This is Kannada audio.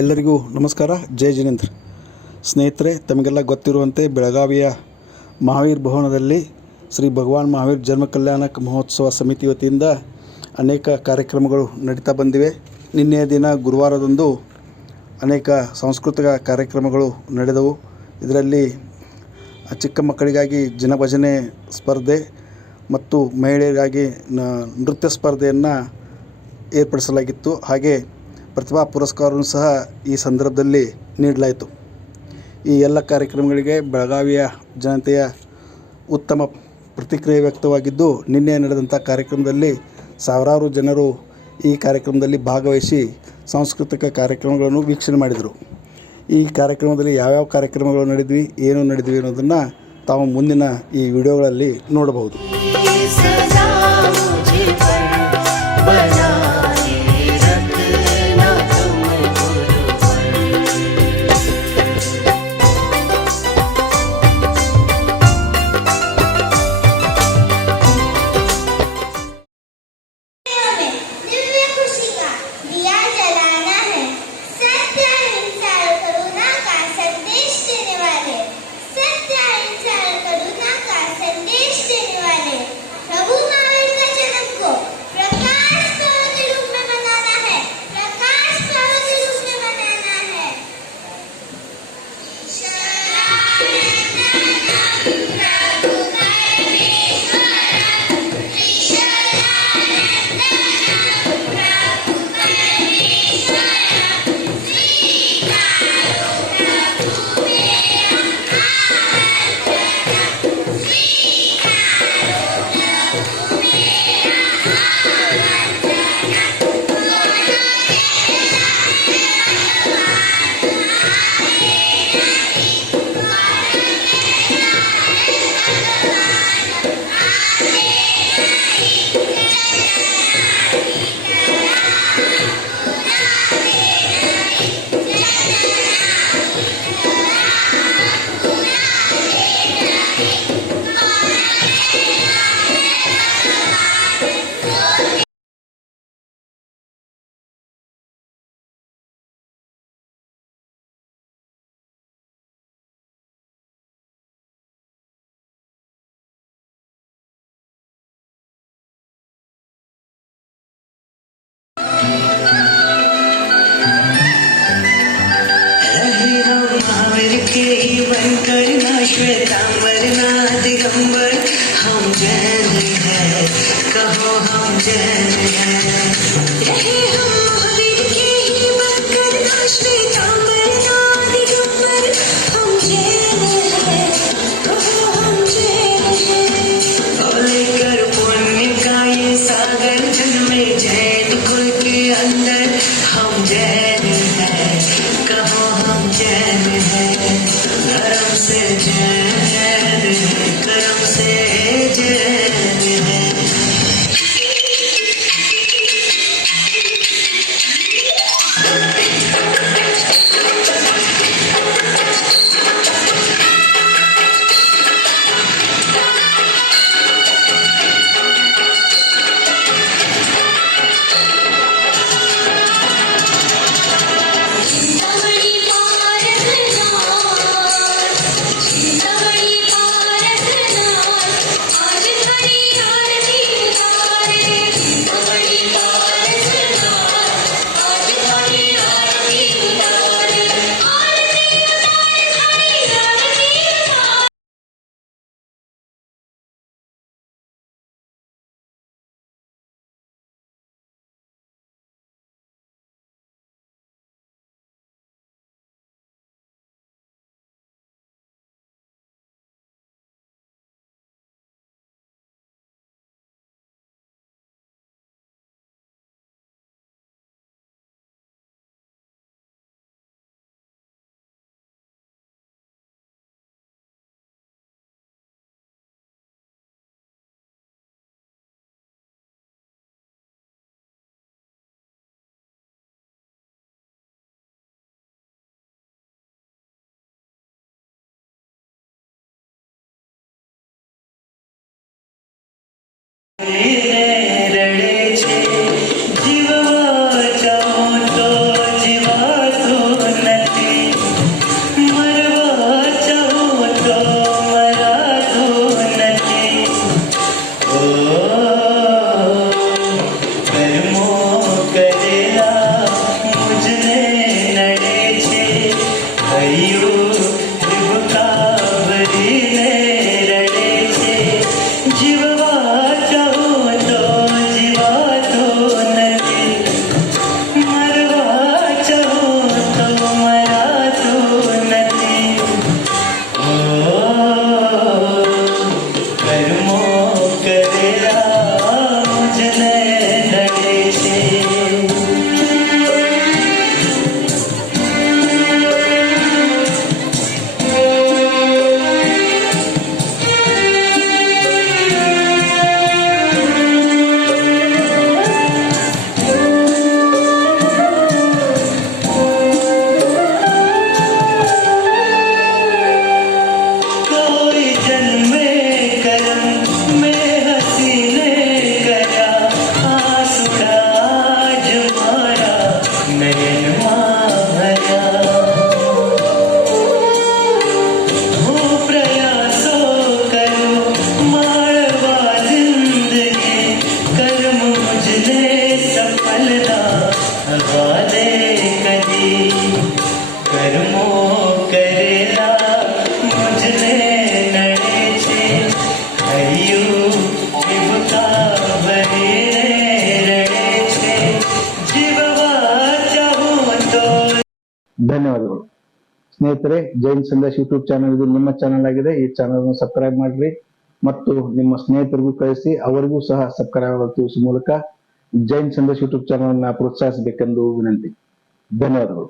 ಎಲ್ಲರಿಗೂ ನಮಸ್ಕಾರ. ಜೈ ಜಿನೇಂದ್ರ ಸ್ನೇಹಿತರೆ, ತಮಗೆಲ್ಲ ಗೊತ್ತಿರುವಂತೆ ಬೆಳಗಾವಿಯ ಮಹಾವೀರ್ ಭವನದಲ್ಲಿ ಶ್ರೀ ಭಗವಾನ್ ಮಹಾವೀರ್ ಜನ್ಮ ಕಲ್ಯಾಣ ಮಹೋತ್ಸವ ಸಮಿತಿ ವತಿಯಿಂದ ಅನೇಕ ಕಾರ್ಯಕ್ರಮಗಳು ನಡೀತಾ ಬಂದಿವೆ. ನಿನ್ನೆಯ ದಿನ ಗುರುವಾರದಂದು ಅನೇಕ ಸಾಂಸ್ಕೃತಿಕ ಕಾರ್ಯಕ್ರಮಗಳು ನಡೆದವು. ಇದರಲ್ಲಿ ಚಿಕ್ಕ ಮಕ್ಕಳಿಗಾಗಿ ಜನಭಜನೆ ಸ್ಪರ್ಧೆ ಮತ್ತು ಮಹಿಳೆಯರಿಗಾಗಿ ನೃತ್ಯ ಸ್ಪರ್ಧೆಯನ್ನು ಏರ್ಪಡಿಸಲಾಗಿತ್ತು. ಹಾಗೆ ಪ್ರತಿಭಾ ಪುರಸ್ಕಾರವನ್ನು ಸಹ ಈ ಸಂದರ್ಭದಲ್ಲಿ ನೀಡಲಾಯಿತು. ಈ ಎಲ್ಲ ಕಾರ್ಯಕ್ರಮಗಳಿಗೆ ಬೆಳಗಾವಿಯ ಜನತೆಯ ಉತ್ತಮ ಪ್ರತಿಕ್ರಿಯೆ ವ್ಯಕ್ತವಾಗಿದ್ದು, ನಿನ್ನೆ ನಡೆದಂಥ ಕಾರ್ಯಕ್ರಮದಲ್ಲಿ ಸಾವಿರಾರು ಜನರು ಈ ಕಾರ್ಯಕ್ರಮದಲ್ಲಿ ಭಾಗವಹಿಸಿ ಸಾಂಸ್ಕೃತಿಕ ಕಾರ್ಯಕ್ರಮಗಳನ್ನು ವೀಕ್ಷಣೆ ಮಾಡಿದರು. ಈ ಕಾರ್ಯಕ್ರಮದಲ್ಲಿ ಯಾವ್ಯಾವ ಕಾರ್ಯಕ್ರಮಗಳು ನಡೆದ್ವಿ, ಏನು ನಡೆದ್ವಿ ಅನ್ನೋದನ್ನು ತಾವು ಮುಂದಿನ ಈ ವಿಡಿಯೋಗಳಲ್ಲಿ ನೋಡಬಹುದು. बनकर ना श्वेतांबर ना दिगंबर हम जैन हैं। कहो हम जैन हैं? legend. Yeah. ಧನ್ಯವಾದಗಳು. ಸ್ನೇಹಿತರೆ, ಜೈನ್ ಸಂದೇಶ್ ಯೂಟ್ಯೂಬ್ ಚಾನಲ್ ಇದು ನಿಮ್ಮ ಚಾನಲ್ ಆಗಿದೆ. ಈ ಚಾನಲ್ ಸಬ್ಸ್ಕ್ರೈಬ್ ಮಾಡ್ರಿ ಮತ್ತು ನಿಮ್ಮ ಸ್ನೇಹಿತರಿಗೂ ಕಳಿಸಿ, ಅವರಿಗೂ ಸಹ ಸಬ್ಸ್ಕ್ರೈಬ್ ತಿಳಿಸುವ ಮೂಲಕ ಜೈನ್ ಸಂದೇಶ್ ಯೂಟ್ಯೂಬ್ ಚಾನಲ್ ಅನ್ನ ಪ್ರೋತ್ಸಾಹಿಸಬೇಕೆಂದು ವಿನಂತಿ. ಧನ್ಯವಾದಗಳು.